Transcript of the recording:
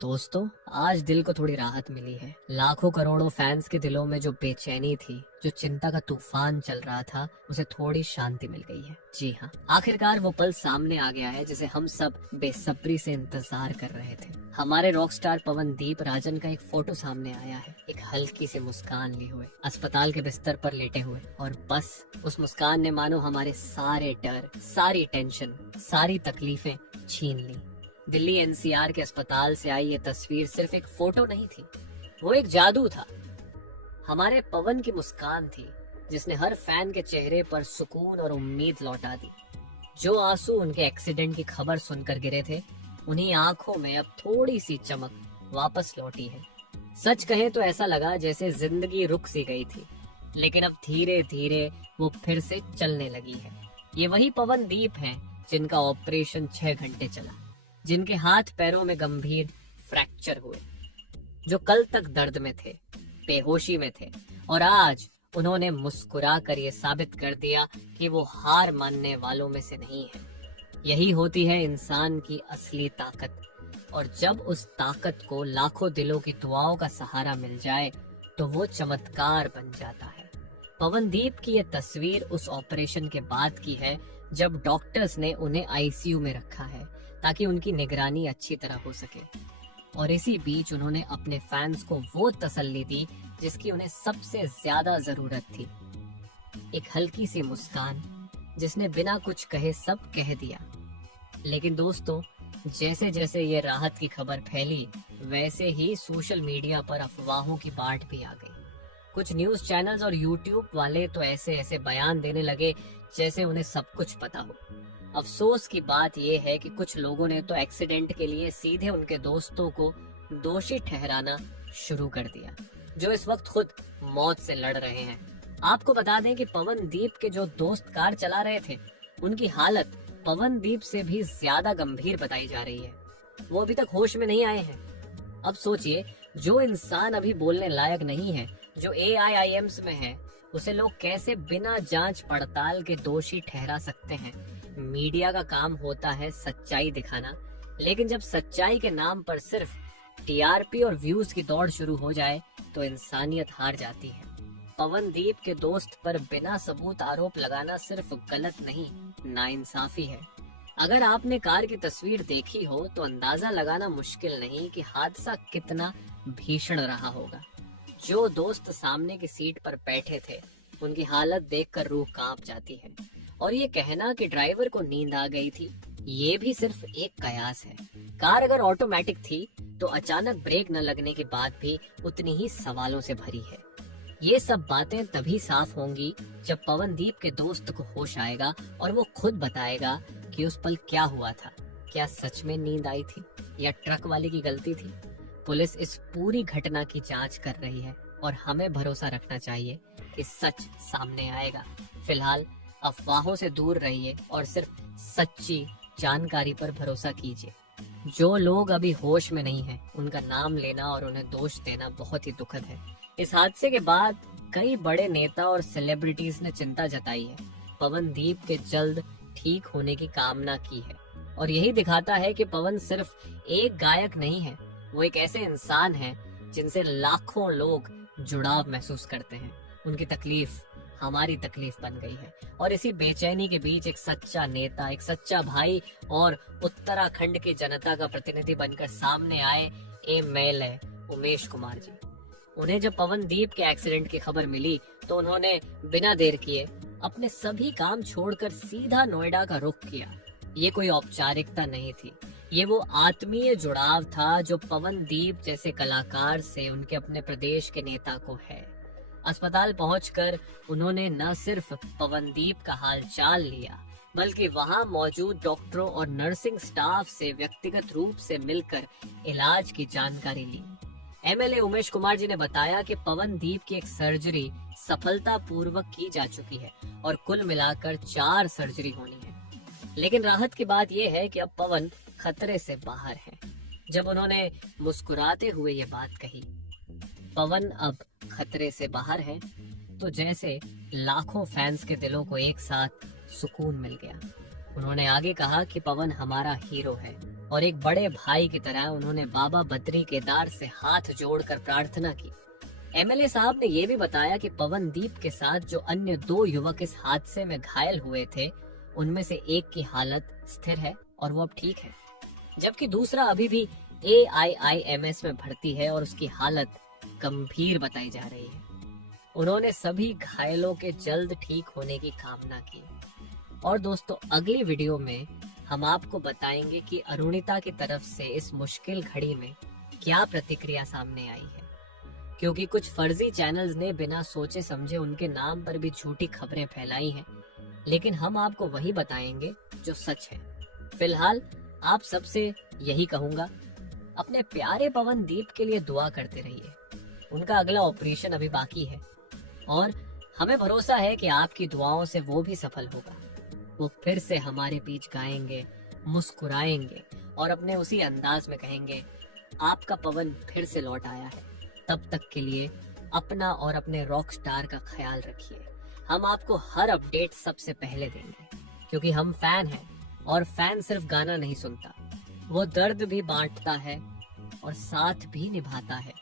दोस्तों, आज दिल को थोड़ी राहत मिली है। लाखों करोड़ों फैंस के दिलों में जो बेचैनी थी, जो चिंता का तूफान चल रहा था, उसे थोड़ी शांति मिल गई है। जी हाँ, आखिरकार वो पल सामने आ गया है जिसे हम सब बेसब्री से इंतजार कर रहे थे। हमारे रॉकस्टार पवनदीप राजन का एक फोटो सामने आया है, एक हल्की सी मुस्कान लिए हुए, अस्पताल के बिस्तर पर लेटे हुए, और बस उस मुस्कान ने मानो हमारे सारे डर, सारी टेंशन, सारी तकलीफें छीन ली। दिल्ली एनसीआर के अस्पताल से आई ये तस्वीर सिर्फ एक फोटो नहीं थी, वो एक जादू था। हमारे पवन की मुस्कान थी जिसने हर फैन के चेहरे पर सुकून और उम्मीद लौटा दी। जो आंसू उनके एक्सीडेंट की खबर सुनकर गिरे थे, उन्हीं आंखों में अब थोड़ी सी चमक वापस लौटी है। सच कहें तो ऐसा लगा जैसे जिंदगी रुक सी गई थी, लेकिन अब धीरे धीरे वो फिर से चलने लगी है। ये वही पवनदीप हैं जिनका ऑपरेशन 6 घंटे चला, जिनके हाथ पैरों में गंभीर फ्रैक्चर हुए, जो कल तक दर्द में थे, बेहोशी में थे, और आज उन्होंने मुस्कुरा कर ये साबित कर दिया कि वो हार मानने वालों में से नहीं है। यही होती है इंसान की असली ताकत, और जब उस ताकत को लाखों दिलों की दुआओं का सहारा मिल जाए तो वो चमत्कार बन जाता है। पवनदीप की ये तस्वीर उस ऑपरेशन के बाद की है जब डॉक्टर्स ने उन्हें आईसीयू में रखा है ताकि उनकी निगरानी अच्छी तरह हो सके, और इसी बीच उन्होंने अपने फैंस को वो तसल्ली दी जिसकी उन्हें सबसे ज्यादा जरूरत थी। एक हल्की सी मुस्कान जिसने बिना कुछ कहे सब कह दिया। लेकिन दोस्तों, जैसे जैसे ये राहत की खबर फैली, वैसे ही सोशल मीडिया पर अफवाहों की बाढ़ भी आ गई। कुछ न्यूज चैनल्स और यूट्यूब वाले तो ऐसे ऐसे बयान देने लगे जैसे उन्हें सब कुछ पता हो। अफसोस की बात यह है कि कुछ लोगों ने तो एक्सीडेंट के लिए सीधे उनके दोस्तों को दोषी ठहराना शुरू कर दिया, जो इस वक्त खुद मौत से लड़ रहे हैं। आपको बता दें कि पवनदीप के जो दोस्त कार चला रहे थे, उनकी हालत पवनदीप से भी ज्यादा गंभीर बताई जा रही है। वो अभी तक होश में नहीं आए हैं। अब सोचिए, जो इंसान अभी बोलने लायक नहीं है, जो AIIMS में है, उसे लोग कैसे बिना जांच पड़ताल के दोषी ठहरा सकते हैं। मीडिया का काम होता है सच्चाई दिखाना, लेकिन जब सच्चाई के नाम पर सिर्फ TRP और व्यूज की दौड़ शुरू हो जाए तो इंसानियत हार जाती है। पवनदीप के दोस्त पर बिना सबूत आरोप लगाना सिर्फ गलत नहीं, नाइंसाफी है। अगर आपने कार की तस्वीर देखी हो तो अंदाजा लगाना मुश्किल नहीं कि हादसा कितना भीषण रहा होगा। जो दोस्त सामने की सीट पर बैठे थे, उनकी हालत देखकर रूह कांप जाती है। और ये कहना कि ड्राइवर को नींद आ गई थी, ये भी सिर्फ एक कयास है। कार अगर ऑटोमेटिक थी तो अचानक ब्रेक न लगने के बाद भी उतनी ही सवालों से भरी है। ये सब बातें तभी साफ होंगी जब पवनदीप के दोस्त को होश आएगा और वो खुद बताएगा कि उस पल क्या हुआ था। क्या सच में नींद आई थी या ट्रक वाले की गलती थी? पुलिस इस पूरी घटना की जांच कर रही है और हमें भरोसा रखना चाहिए कि सच सामने आएगा। फिलहाल अफवाहों से दूर रहिए और सिर्फ सच्ची जानकारी पर भरोसा कीजिए। जो लोग अभी होश में नहीं हैं, उनका नाम लेना और उन्हें दोष देना बहुत ही दुखद है। इस हादसे के बाद कई बड़े नेता और सेलिब्रिटीज ने चिंता जताई है, पवनदीप के जल्द ठीक होने की कामना की है। और यही दिखाता है कि पवन सिर्फ एक गायक नहीं है, वो एक ऐसे इंसान है जिनसे लाखों लोग जुड़ाव महसूस करते हैं। उनकी तकलीफ हमारी तकलीफ बन गई है, और इसी बेचैनी के बीच एक सच्चा नेता, एक सच्चा भाई और उत्तराखंड की जनता का प्रतिनिधि बनकर सामने आए MLA उमेश कुमार जी। उन्हें जब पवनदीप के एक्सीडेंट की खबर मिली तो उन्होंने बिना देर किए अपने सभी काम छोड़कर सीधा नोएडा का रुख किया। ये कोई औपचारिकता नहीं थी, ये वो आत्मीय जुड़ाव था जो पवनदीप जैसे कलाकार से उनके अपने प्रदेश के नेता को है। अस्पताल पहुंचकर उन्होंने न सिर्फ पवनदीप का हालचाल लिया, बल्कि वहां मौजूद डॉक्टरों और नर्सिंग स्टाफ से व्यक्तिगत रूप से मिलकर इलाज की जानकारी ली। MLA उमेश कुमार जी ने बताया कि पवनदीप की एक सर्जरी सफलतापूर्वक की जा चुकी है और कुल मिलाकर 4 सर्जरी होनी है। लेकिन राहत की बात यह है कि अब पवन खतरे से बाहर है। जब उन्होंने मुस्कुराते हुए ये बात कही, पवन अब खतरे से बाहर है, तो जैसे लाखों फैंस के दिलों को एक साथ सुकून मिल गया। उन्होंने आगे कहा कि पवन हमारा हीरो है, और एक बड़े भाई की तरह उन्होंने बाबा बद्री केदार से हाथ जोड़कर प्रार्थना की। एमएलए साहब ने ये भी बताया कि पवनदीप के साथ जो अन्य 2 युवक इस हादसे में घायल हुए थे, उनमें से एक की हालत स्थिर है और वो अब ठीक है, जबकि दूसरा अभी भी AIIMS में भर्ती है और उसकी हालत गंभीर बताई जा रही है। उन्होंने सभी घायलों के जल्द ठीक होने की कामना की। और दोस्तों, अगली वीडियो में हम आपको बताएंगे कि अरुणिता की तरफ से इस मुश्किल घड़ी में क्या प्रतिक्रिया सामने आई है, क्योंकि कुछ फर्जी चैनल्स ने बिना सोचे समझे उनके नाम पर भी झूठी खबरें फैलाई हैं, लेकिन हम आपको वही बताएंगे जो सच है। फिलहाल आप सबसे यही कहूंगा, अपने प्यारे पवनदीप के लिए दुआ करते रहिए। उनका अगला ऑपरेशन अभी बाकी है और हमें भरोसा है कि आपकी दुआओं से वो भी सफल होगा। वो फिर से हमारे बीच गाएंगे, मुस्कुराएंगे और अपने उसी अंदाज में कहेंगे, आपका पवन फिर से लौट आया है। तब तक के लिए अपना और अपने रॉक स्टार का ख्याल रखिए। हम आपको हर अपडेट सबसे पहले देंगे, क्योंकि हम फैन हैं और फैन सिर्फ गाना नहीं सुनता, वो दर्द भी बांटता है और साथ भी निभाता है।